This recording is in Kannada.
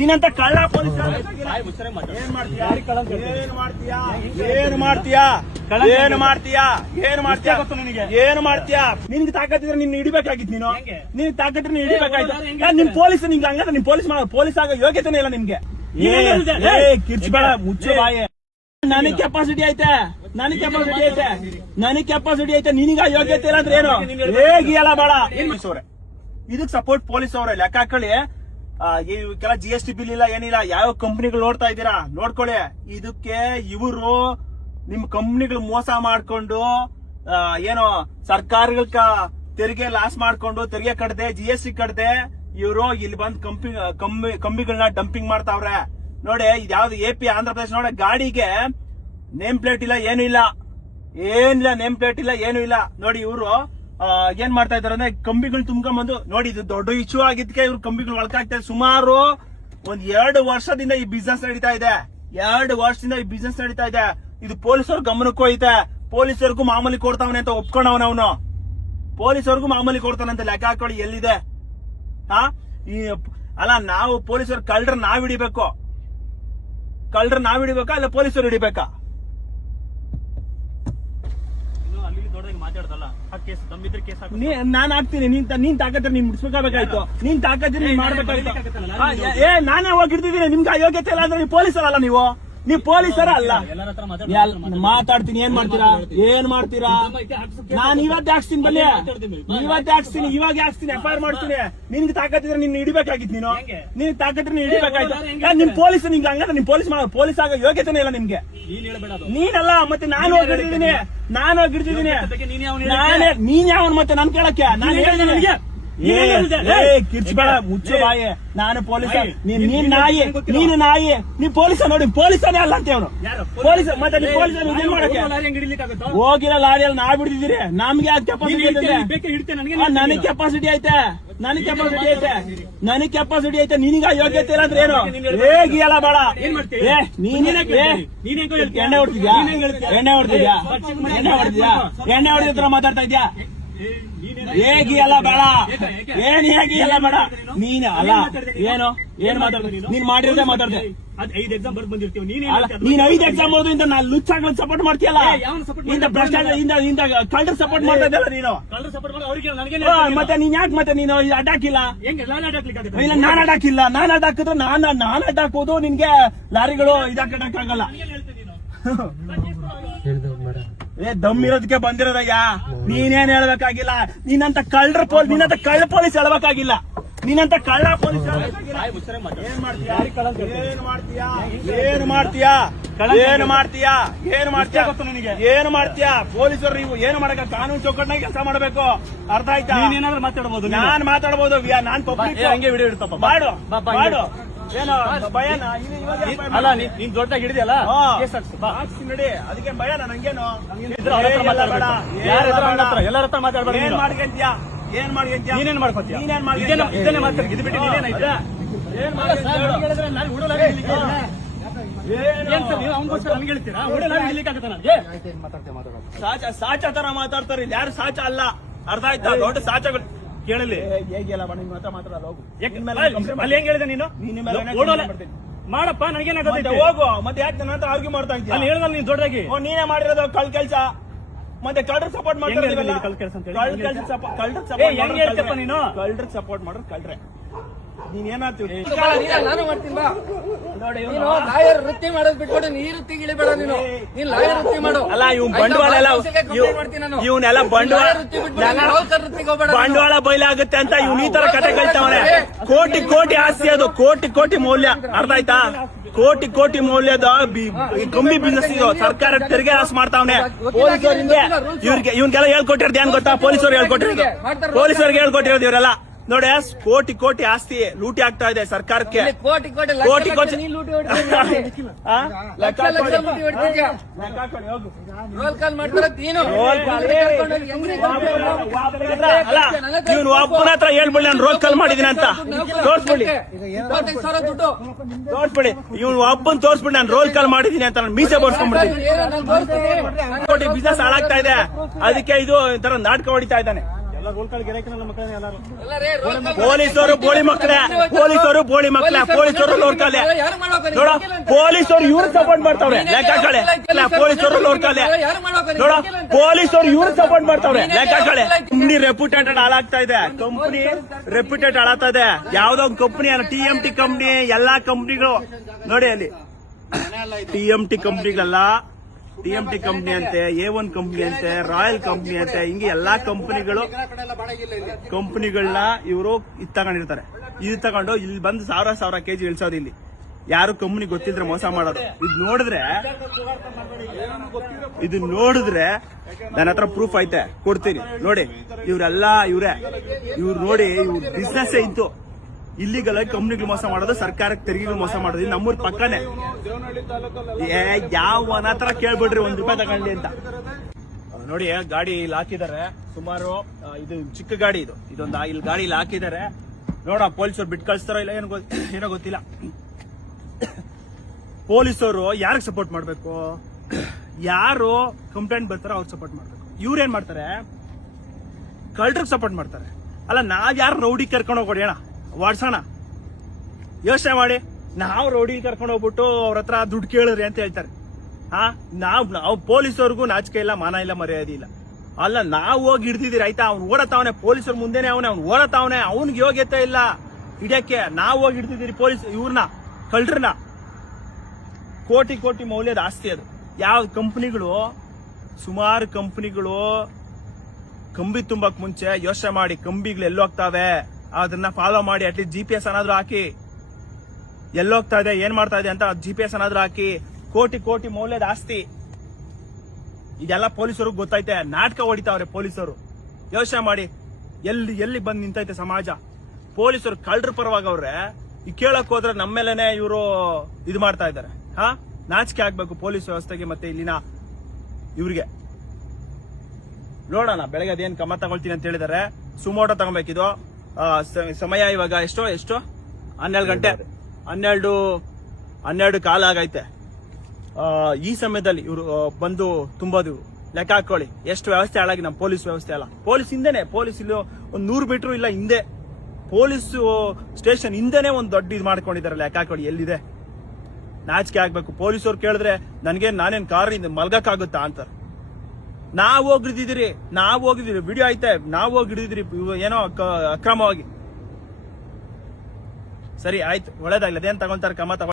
ನೀನಂತ ಕಳ್ಳ ಪೊಲೀಸ್ ಏನು ಮಾಡ್ತೀಯಾ ನಿನ್ಗೆ ತಾಕತ್ತಿದ್ರೆ ನಿನ್ನ ಹಿಡಿಬೇಕಾಗಿತ್ತು ನಿನ್ ತಾಕತ್ತಿದ್ರೆ ನೀನ್ ಹಿಡಿಬೇಕಾಯ್ತು ನಿಮ್ ಪೊಲೀಸ್ ನಿಂಗೆ ಹಂಗಂದ್ರೆ ನಿಮ್ ಪೊಲೀಸ್ ಆಗ ಯೋಗ್ಯತೆನೇ ಇಲ್ಲ ನಿಮ್ಗೆ ಕಿರ್ಚ್ಬೇಡ ಮುಚ್ಚು ಬಾಯೆ ನನಗ್ ಕೆಪಾಸಿಟಿ ಐತೆ ನನಗ್ ಕೆಪಾಸಿಟಿ ಐತೆ ನಿನಗ ಯೋಗ್ಯತೆ ಇಲ್ಲ ಅಂದ್ರೆ ಏನು ಹೇಗಿಯಲ್ಲ ಬೇಡ ಇದಕ್ ಸಪೋರ್ಟ್ ಪೊಲೀಸ್ ಅವ್ರೆ ಲೆಕ್ಕ ಹಾಕೊಳ್ಳಿ ಕೆಲ GST ಬಿಲ್ ಇಲ್ಲ ಏನಿಲ್ಲ ಯಾವ ಕಂಪ್ನಿಗಳು ನೋಡ್ತಾ ಇದ್ದೀರಾ ನೋಡ್ಕೊಳ್ಳಿ ಇದಕ್ಕೆ ಇವರು ನಿಮ್ ಕಂಪ್ನಿಗಳು ಮೋಸ ಮಾಡ್ಕೊಂಡು ಏನೋ ಸರ್ಕಾರಗಳ ತೆರಿಗೆ ಲಾಸ್ ಮಾಡ್ಕೊಂಡು ತೆರಿಗೆ ಕಟ್ಟದೆ GST ಕಟ್ಟದೆ ಇವರು ಇಲ್ಲಿ ಬಂದ್ ಕಂಬಿಗಳನ್ನ ಡಂಪಿಂಗ್ ಮಾಡ್ತಾವ್ರೆ ನೋಡಿ ಇದ್ಯಾವ್ದು AP ಆಂಧ್ರ ಪ್ರದೇಶ ನೋಡಿ ಗಾಡಿಗೆ ನೇಮ್ ಪ್ಲೇಟ್ ಇಲ್ಲ ಏನಿಲ್ಲ ನೇಮ್ ಪ್ಲೇಟ್ ಇಲ್ಲ ಏನು ಇಲ್ಲ ನೋಡಿ ಇವರು ಏನ್ ಮಾಡ್ತಾ ಇದಾರೆ ಅಂದ್ರೆ ಕಂಬಿಗಳು ತುಂಬ್ಕೊಂಡ್ಬಂದು ನೋಡಿ ಇದು ದೊಡ್ಡ ಇಶ್ಯೂ ಆಗಿದ್ದಕ್ಕೆ ಇವ್ರು ಕಂಬಿಗಳು ಒಳಕಾಗ್ತಾ ಇದೆ ಸುಮಾರು ಒಂದ್ 2 ವರ್ಷದಿಂದ ಈ ಬಿಸ್ನೆಸ್ ನಡೀತಾ ಇದೆ 2 ವರ್ಷದಿಂದ ಈ ಬಿಸ್ನೆಸ್ ನಡೀತಾ ಇದೆ ಇದು ಪೊಲೀಸರು ಗಮನಕ್ಕೂ ಐತೆ ಪೊಲೀಸರಿಗೂ ಮಾಮೂಲಿ ಕೊಡ್ತಾವನೆ ಅಂತ ಒಪ್ಕೊಂಡವನ ಅವನು ಪೊಲೀಸರಿಗೂ ಮಾಮೂಲಿ ಕೊಡ್ತಾನಂತ ಲೆಕ್ಕ ಹಾಕೊಳ್ಳಿ ಎಲ್ಲಿದೆ ಅಲ್ಲ ನಾವು ಪೊಲೀಸರು ಕಳ್ಳರ ನಾವ್ ಹಿಡಿಬೇಕಾ ಇಲ್ಲ ಪೊಲೀಸರು ಹಿಡಿಬೇಕಾ ನಾನ್ ಹಾಕ್ತೀನಿ ನೀನ್ ತಾಕತ್ತಿದ್ರೆ ನೀನ್ ಮುಡ್ಸ್ಬೇಕಾಯ್ತು ನೀನ್ ತಾಕತ್ತಿದ್ರೆ ನೀನ್ ಮಾಡ್ಬೇಕಾಯ್ತು ನಾನೇ ಹೋಗಿ ಹಿಡ್ದಿದ್ದೀನಿ ನಿಮ್ಗೆ ಅಯೋಗ್ಯತೆ ಇಲ್ಲ ಅಂದ್ರೆ ನೀವು ಪೊಲೀಸರಲ್ಲ ನೀವು ಪೊಲೀಸರ ಅಲ್ಲ ಮಾತಾಡ್ತೀನಿ ಏನ್ ಮಾಡ್ತೀರಾ ನಾನ್ ಇವತ್ತೇ ಹಾಕ್ಸ್ತೀನಿ ಬನ್ನಿ ಇವಾಗ ಹಾಕ್ಸ್ತೀನಿ FIR ಮಾಡ್ತೀನಿ ನಿನ್ಗೆ ತಾಕತ್ತಿದ್ರೆ ನಿನ್ ಹಿಡಿಬೇಕಾಗಿತ್ತು ನೀನ್ ತಾಕತ್ತಿದ್ರೆ ನೀನ್ ಹಿಡಿಬೇಕಾಯ್ತು ನಿಮ್ ಪೊಲೀಸ್ ನಿಂಗೆ ಹಂಗಂದ್ರೆ ನಿಮ್ ಪೊಲೀಸ್ ಆಗ ಯೋಗ್ಯತೆನೇ ಇಲ್ಲ ನಿಮ್ಗೆ ನೀನಲ್ಲ ಮತ್ತೆ ನಾನು ಹೋಗಿ ಹಿಡ್ದಿದ್ದೀನಿ ನೀನ್ ಯಾವನ್ ಮತ್ತೆ ನನ್ ಕೇಳಕ್ಕೆ ನಾನು ಹೇಳಿದೆ ಕಿರ್ಚ್ಬೇಡ ಮುಚ್ಚು ಬಾಯೆ ನಾನು ಪೊಲೀಸ ನೀನ್ ನಾಯಿ ನೀ ಪೊಲೀಸ ನೋಡಿ ಪೊಲೀಸನೇ ಅಲ್ಲ ಅಂತ ಅವನು ಪೊಲೀಸ್ ಮತ್ತೆ ಏನ್ ಮಾಡಕ್ಕೆ ಹೋಗಿಲ್ಲ ಲಾರಿಯಲ್ಲಿ ನಾವ್ ಬಿಡ್ತಿದ್ದೀರಿ ನಮ್ಗೆ ನನಗ್ ಕೆಪಾಸಿಟಿ ಐತೆ ನನಗ್ ಕೆಪಾಸಿಟಿ ಐತೆ ನಿನಗ ಯೋಗ್ಯತೆ ಇಲ್ಲ ಅಂದ್ರೆ ಏನು ಹೇಗಿಯಲ್ಲ ಬೇಡ ಎಣ್ಣೆ ಹೊಡೆದಿದ್ರ ಮಾತಾಡ್ತಾ ಇದ್ಯಾ ಹೇಗಿಯಲ್ಲ ಬೇಡ ಹೇಗಿಯಲ್ಲ ಬೇಡ ನೀನ್ ಅಲ್ಲ ಏನ್ ಮಾತಾಡ್ತೀನಿ ನೀನ್ ಮಾಡಿರೋದೇ ಮಾತಾಡ್ದೆ 5 ಎಕ್ಸಾಮ್ ಬರ್ದು ಬಂದಿರ್ತೀವಿ ನೀನ್ 5 ಎಕ್ಸಾಮ್ ಓದೋದ್ರಿಂದ ನಾನು ಲುಚ್ಚಾಗ್ಲೂ ಸಪೋರ್ಟ್ ಮಾಡ್ತೀಯಲ್ಲ ಇಂದ ಭ್ರಷ್ಟಾಚಾರ ಕಳ್ಳರ್ ಸಪೋರ್ಟ್ ಮಾಡ್ತಾ ಇದ್ದಲ್ಲ ನೀನು ಮತ್ತೆ ನೀನ್ ಯಾಕೆ ಮತ್ತೆ ನೀನು ಅಡ್ಡಾಕಿಲ್ಲ ಇಲ್ಲ ನಾನ್ ಅಡ್ಡಾಕಿಲ್ಲ ನಾನ್ ಅಡ್ಡಾಕಿದ್ರೆ ನಾನ್ ಅಡ್ಡಾಕೋದು ನಿನ್ಗೆ ಲಾರಿಗಳು ಇದಾಕಕ್ಕಾಗಲ್ಲ ದಮ್ ಇರೋದಕ್ಕೆ ಬಂದಿರೋದಯ್ಯ ನೀನೇನ್ ಹೇಳ್ಬೇಕಾಗಿಲ್ಲ ನಿನ್ನಂತ ಕಳ್ಳ ಪೊಲೀಸ್ ಹೇಳ್ಬೇಕಾಗಿಲ್ಲ ನೀನಂತ ಕಳ್ಳ ಪೊಲೀಸ್ ಏನು ಮಾಡ್ತೀಯಾ ಪೊಲೀಸರು ನೀವು ಏನು ಮಾಡಕ ಕಾನೂನು ಚೌಕಟ್ಟಿನಾಗ ಕೆಲಸ ಮಾಡಬೇಕು ಅರ್ಥ ಆಯ್ತಾ ಏನಾದ್ರು ಮಾತಾಡಬಹುದು ನಾನ್ ಮಾತಾಡಬಹುದು ನಾನ್ ಪಬ್ಲಿಕ್ ಹಂಗೆ ವಿಡಿಯೋ ಇಡ್ತಪ್ಪ ಮಾಡು ಏನೋ ಭಯನ ಅಲ್ಲ ನೀನ್ ದೊಡ್ಡದಾಗಿ ಹಿಡಿದಲ್ಲ ನಡಿ ಅದಕ್ಕೆ ಭಯನ ನಂಗೇನು ಎಲ್ಲರ ಹತ್ರ ಮಾತಾಡ್ಬೇಡ ಏನ್ ಮಾಡ್ಕೊಂತೀಯ ನೀನೇನ್ ಮಾಡ್ಕೊತೀಯ ಇದನ್ನೇ ಮಾತಾಡಿ ಇದು ಬಿಟ್ಟು ನೀನೇನಾಯ್ತಾ ಸಾಚ ತರ ಮಾತಾಡ್ತಾರೆ ಯಾರು ಸಾಚ ಅಲ್ಲ ಅರ್ಥ ಆಯ್ತಾ ದೊಡ್ಡ ಸಾಚಗಳು ಕೇಳಲಿ ಹೇಗೆಲ್ಲ ಮಾತಾಡಲ್ಲ ಹೋಗು ಅಲ್ಲಿ ಹೆಂಗ್ ಹೇಳಿದೆ ನೀನು ಮಾಡಪ್ಪ ನನಗೇನಾಗುತ್ತೆ ಹೋಗು ಮತ್ತೆ ಯಾಕೆ ನನ್ನ ಹತ್ರ ಆರ್ಗ್ಯೂ ಮಾಡ್ತಾ ಇದ್ದೀಯ ಅಲ್ಲಿ ಹೇಳಿದಲ್ಲ ನೀನ್ ದೊಡ್ಡದಾಗಿ ನೀನೇ ಮಾಡಿರೋದು ಕಳ್ ಕೆಲ್ಸ ಮತ್ತೆ ಕಳ್ಳರ್ ಸಪೋರ್ಟ್ ಮಾಡ್ತಾರೆ ನೀನು ಕಳ್ಳರ್ ಸಪೋರ್ಟ್ ಮಾಡ್ರೆ ಕಳ್ರೆ ನೀನ್ ಏನಾಗ್ತೀವಿ ನಾನು ಮಾಡ್ತೀನಿ ಬಾ ನೀನು ಲಾಯರ್ ವೃತ್ತಿ ಮಾಡೋದ್ ಬಿಟ್ಬಿಟ್ಟು ನೀ ವೃತ್ತಿಗೆ ಇಳಿಬೇಡ ನೀನು ಲಾಯರ್ ವೃತ್ತಿ ಮಾಡು ಅಲ್ಲ ಇವ್ ಬಂಡವಾಳ ಇವನೆಲ್ಲ ಬಂಡವಾಳ ಬಯಲಾಗುತ್ತೆ ಅಂತ ಇವ್ನ ಈ ತರ ಕತೆ ಕಳ್ತಾವನೆ ಕೋಟಿ ಆಸ್ತಿ ಅದು ಕೋಟಿ ಮೌಲ್ಯ ಅರ್ಥ ಆಯ್ತಾ ಕೋಟಿ ಮೌಲ್ಯದ ಕಂಬಿ ಬಿಸ್ನೆಸ್ ಇದು ಸರ್ಕಾರ ತೆರಿಗೆ ಲಾಸ್ ಮಾಡ್ತಾವನೆ ಪೊಲೀಸರಿಂದ ಇವ್ರಿಗೆಲ್ಲ ಹೇಳ್ಕೊಟ್ಟಿರೋದು ಏನ್ ಗೊತ್ತಾ ಪೊಲೀಸರು ಹೇಳ್ಕೊಟ್ಟಿರೋದು ಇವರೆಲ್ಲ ನೋಡಿ ಕೋಟಿ ಆಸ್ತಿ ಲೂಟಿ ಆಗ್ತಾ ಇದೆ ಸರ್ಕಾರಕ್ಕೆ ಕೋಟಿ ಇವನು ಒಬ್ಬನ ಹತ್ರ ಹೇಳ್ಬಿಡಿ ನಾನು ರೋಲ್ ಕಾಲ್ ಮಾಡಿದೀನಿ ಅಂತ ತೋರ್ಸ್ಬಿಡಿ ಇವನು ಒಬ್ಬನ್ ತೋರ್ಸ್ಬಿಡಿ ನಾನು ರೋಲ್ ಕಾಲ್ ಮಾಡಿದೀನಿ ಅಂತ ನಾನು ಮೀಸೆ ಬೋರ್ಸ್ಕೊಂಡ್ಬಿಡ್ತೀನಿ ಕೋಟಿ ಬಿಸ್ನೆಸ್ ಹಾಳಾಗ್ತಾ ಇದೆ ಅದಕ್ಕೆ ಇದು ತರ ನಾಟಕ ಹೊಡಿತಾ ಇದ್ದಾನೆ ಎಲ್ಲ ರೋಲ್ಕಾಲ್ ಗಿರಾಕಿನಲ್ಲ ಮಕ್ಕಳನ್ನ ಎಲ್ಲಾರು ಎಲ್ಲ ರೇ, ರೋಲ್ ಕಾಲ್ ಪೊಲೀಸರು ಬೋಳಿ ಮಕ್ಕಳೇ, ಪೊಲೀಸರು ಬೋಳಿ ಮಕ್ಕಳೇ, ಪೊಲೀಸರು ನೋಡ್ಕೊಳ್ಳಿ ಯಾರು ಮಾಡ್ಬೇಕು? ನೋಡ, ಪೊಲೀಸರು ಇವ್ರು ಸಪೋರ್ಟ್ ಮಾಡ್ತಾವ್ರೆ ಲೆಕ್ಕ ಹಾಕಳೆ. ಪೊಲೀಸರು ನೋಡ್ಕೊಳ್ಳಿ ಯಾರು ಮಾಡ್ಬೇಕು? ನೋಡ, ಪೊಲೀಸರು ಇವ್ರು ಸಪೋರ್ಟ್ ಮಾಡ್ತಾವ್ರೆ ಲೆಕ್ಕ ಹಾಕಳೆ. ಕಂಪ್ನಿ ರೆಪ್ಯೂಟೇಟೆಡ್ ಹಾಳಾಗ್ತಾ ಇದೆ, ಕಂಪ್ನಿ ರೆಪ್ಯೂಟೆಡ್ ಹಾಳಾಗ್ತಾ ಇದೆ. ಯಾವ್ದೋ ಒಂದು ಕಂಪ್ನಿ TMT ಕಂಪ್ನಿ, ಎಲ್ಲಾ ಕಂಪ್ನಿಗಳು ನೋಡಿ ಅಲ್ಲಿ TMT ಕಂಪ್ನಿಗಳೆಲ್ಲ TMT ಕಂಪ್ನಿ ಅಂತೆ, A1 ಕಂಪ್ನಿ ಅಂತೆ, ರಾಯಲ್ ಕಂಪ್ನಿ ಅಂತೆ, ಹಿಂಗೆ ಎಲ್ಲಾ ಕಂಪ್ನಿಗಳನ್ನ ಇವರು ಇದು ತಗೊಂಡಿರ್ತಾರೆ. ಇದು ತಗೊಂಡು ಇಲ್ಲಿ ಬಂದು ಸಾವಿರ ಕೆಜಿ ಇಳಿಸೋದು. ಇಲ್ಲಿ ಯಾರು ಕಂಪ್ನಿ ಗೊತ್ತಿದ್ರೆ ಮೋಸ ಮಾಡೋದು. ಇದು ನೋಡಿದ್ರೆ ನನ್ನ ಹತ್ರ ಪ್ರೂಫ್ ಐತೆ, ಕೊಡ್ತೀನಿ ನೋಡಿ. ಇವ್ರೆಲ್ಲ ಇವ್ರು ನೋಡಿ, ಇವ್ರ ಬಿಸ್ನೆಸ್ ಇತ್ತು. ಇಲ್ಲಿಗಲ್ ಕಂಪ್ನಿಗಳು ಮೋಸ ಮಾಡೋದು, ಸರ್ಕಾರಕ್ಕೆ ತೆರಿಗೆಗಳು ಮೋಸ ಮಾಡೋದು. ಇದು ನಮ್ಮೂರ್ ಪಕ್ಕನೆ. ಯಾವನ ಹತ್ರ ಕೇಳ್ಬಿಡ್ರಿ ₹1 ತಗೊಳ್ಳಿ ಅಂತ. ನೋಡಿ, ಗಾಡಿ ಇಲ್ಲಿ ಹಾಕಿದ್ದಾರೆ ಸುಮಾರು. ಇದು ಚಿಕ್ಕ ಗಾಡಿ, ಇದೊಂದು ಇಲ್ಲಿ ಗಾಡಿ ಇಲ್ಲಿ ಹಾಕಿದ್ದಾರೆ. ನೋಡ, ಪೊಲೀಸರು ಬಿಟ್ಟು ಕಳಿಸ್ತಾರೋ ಇಲ್ಲ ಏನೋ ಗೊತ್ತಿಲ್ಲ. ಪೊಲೀಸರು ಯಾರಿಗೆ ಸಪೋರ್ಟ್ ಮಾಡ್ಬೇಕು? ಯಾರು ಕಂಪ್ಲೇಂಟ್ ಬರ್ತಾರೋ ಅವ್ರಿಗೆ ಸಪೋರ್ಟ್ ಮಾಡ್ಬೇಕು. ಇವ್ರೇನ್ ಮಾಡ್ತಾರೆ? ಕಳ್ಳರಿಗೆ ಸಪೋರ್ಟ್ ಮಾಡ್ತಾರೆ. ಅಲ್ಲ, ನಾವ್ ಯಾರು ರೌಡಿ ಕರ್ಕೊಂಡು ಹೋಗೋಣ, ವಾಡ್ಸೋಣ? ಯೋಚನೆ ಮಾಡಿ. ನಾವು ರೌಡಿ ಕರ್ಕೊಂಡು ಹೋಗ್ಬಿಟ್ಟು ಅವ್ರ ಹತ್ರ ದುಡ್ಡು ಕೇಳಿದ್ರಿ ಅಂತ ಹೇಳ್ತಾರೆ. ನಾವು ಪೊಲೀಸವ್ರಿಗೂ ನಾಚಿಕೆ ಇಲ್ಲ, ಮಾನ ಇಲ್ಲ, ಮರ್ಯಾದೆ ಇಲ್ಲ. ಅಲ್ಲ, ನಾವು ಹೋಗಿ ಹಿಡ್ದಿದ್ದೀರಿ ಆಯ್ತಾ, ಅವ್ನು ಓಡತಾವನೆ, ಪೊಲೀಸರ ಮುಂದೆನೆ ಅವ್ನು ಓಡತಾವನೆ, ಅವ್ನಿಗೆ ಯೋಗ್ಯತೆ ಇಲ್ಲ ಹಿಡಿಯಕ್ಕೆ. ನಾವು ಹೋಗಿ ಹಿಡ್ದಿದ್ದೀರಿ ಪೊಲೀಸ್ ಇವ್ರನ್ನ, ಕಳ್ಳರನ್ನ. ಕೋಟಿ ಮೌಲ್ಯದ ಆಸ್ತಿ ಅದು. ಯಾವ ಕಂಪನಿಗಳು, ಸುಮಾರು ಕಂಪನಿಗಳು ಕಂಬಿ ತುಂಬಕ್ ಮುಂಚೆ ಯೋಚನೆ ಮಾಡಿ, ಕಂಬಿಗಳು ಎಲ್ಲೋಗ್ತಾವೆ ಅದನ್ನ ಫಾಲೋ ಮಾಡಿ. ಅಟ್ಲೀಸ್ಟ್ GPS ಏನಾದ್ರು ಹಾಕಿ, ಎಲ್ಲೋಗ್ತಾ ಇದೆ, ಏನ್ ಮಾಡ್ತಾ ಇದೆ ಅಂತ GPS ಏನಾದ್ರು ಹಾಕಿ. ಕೋಟಿ ಮೌಲ್ಯದ ಆಸ್ತಿ ಇದೆಲ್ಲ ಪೊಲೀಸರು ಗೊತ್ತೈತೆ. ನಾಟಕ ಹೊಡಿತಾವ್ರೆ ಪೊಲೀಸರು. ಯೋಚನೆ ಮಾಡಿ, ಎಲ್ಲಿ ಬಂದು ನಿಂತೈತೆ ಸಮಾಜ. ಪೊಲೀಸರು ಕಳ್ಳರ ಪರವಾಗವ್ರೆ. ಈ ಕೇಳಕ್ ಹೋದ್ರೆ ನಮ್ಮೇಲೆನೆ ಇವರು ಇದು ಮಾಡ್ತಾ ಇದ್ದಾರೆ. ನಾಚಿಕೆ ಆಗ್ಬೇಕು ಪೊಲೀಸ್ ವ್ಯವಸ್ಥೆಗೆ ಮತ್ತೆ ಇಲ್ಲಿನ ಇವ್ರಿಗೆ. ನೋಡೋಣ, ಬೆಳಗ್ಗೆ ಅದೇನ್ ಕ್ರಮ ತಗೊಳ್ತೀನಿ ಅಂತ ಹೇಳಿದಾರೆ. ಸುಮೋಟೋ ತಗೊಬೇಕಿದು. ಸಮಯ ಇವಾಗ ಎಷ್ಟು 12 ಗಂಟೆ, 12 ಕಾಲ ಆಗೈತೆ. ಈ ಸಮಯದಲ್ಲಿ ಇವರು ಬಂದು ತುಂಬೋದು. ಲೆಕ್ಕ ಹಾಕೊಳ್ಳಿ ಎಷ್ಟು ವ್ಯವಸ್ಥೆ ಹಾಳಾಗಿ ನಮ್ಮ ಪೊಲೀಸ್ ವ್ಯವಸ್ಥೆ ಅಲ್ಲ. ಪೊಲೀಸ್ ಹಿಂದೆನೆ, ಪೊಲೀಸ್ ಇಲ್ಲಿ ಒಂದು 100 ಮೀಟರ್ ಇಲ್ಲ ಹಿಂದೆ, ಪೊಲೀಸ್ ಸ್ಟೇಷನ್ ಹಿಂದೆನೆ ಒಂದು ದೊಡ್ಡ ಇದು ಮಾಡ್ಕೊಂಡಿದ್ದಾರೆ. ಲೆಕ್ಕ ಹಾಕೊಳ್ಳಿ ಎಲ್ಲಿದೆ. ನಾಚಿಕೆ ಆಗ್ಬೇಕು. ಪೊಲೀಸವ್ರು ಕೇಳಿದ್ರೆ ನಾನೇನ್ ಕಾರ್ ಮಲ್ಗಕ್ಕಾಗುತ್ತಾ ಅಂತ. ನಾವು ಹೋಗಿದ್ದೀರಿ, ವಿಡಿಯೋ ಐತೆ, ನಾವು ಹೋಗಿ ಹಿಡಿದಿದ್ರಿ ಏನೋ ಅಕ್ರಮವಾಗಿ. ಸರಿ ಆಯ್ತು, ಒಳ್ಳೇದಾಗ್ಲಿ. ಅದೇನ್ ತಗೊಂತಾರೆ ಕ್ರಮ ತಗೊಂಡು